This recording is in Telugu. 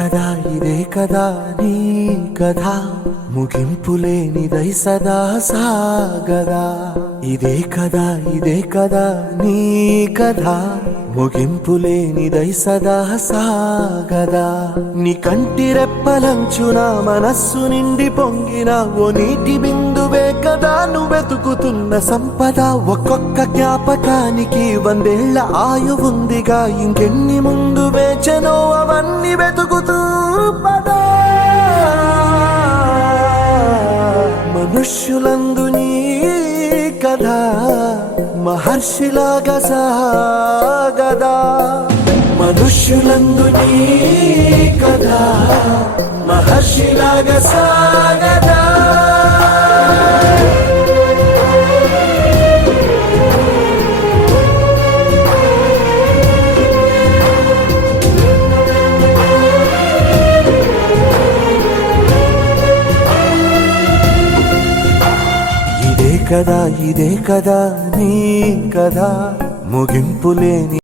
ఇదే కదా నీ కథ ముగింపులేనిదై సదా సాగదా. ఇదే కదా నీ కథ ముగింపులేనిదై సదా సాగదా. నీ కంటి రెప్పలంచున మనస్సు నిండి పొంగిన ఓ నీటి బిందువే కదా నువ్వెతుకుతున్న సంపద. ఒక్కొక్క జ్ఞాపకానికి 100 ఏళ్ల ఆయువుందిగా, ఇంకెన్ని ముందు వేచనో అవన్నీ వెతుకుతూ పదా. మనుష్యులందు నీ కథ మహర్షిలాగా సాగదా. మనుష్యులందు నీ కథ మహర్షిలాగా సాగదా. ఇదే కదా నీ కథ ముగింపులేని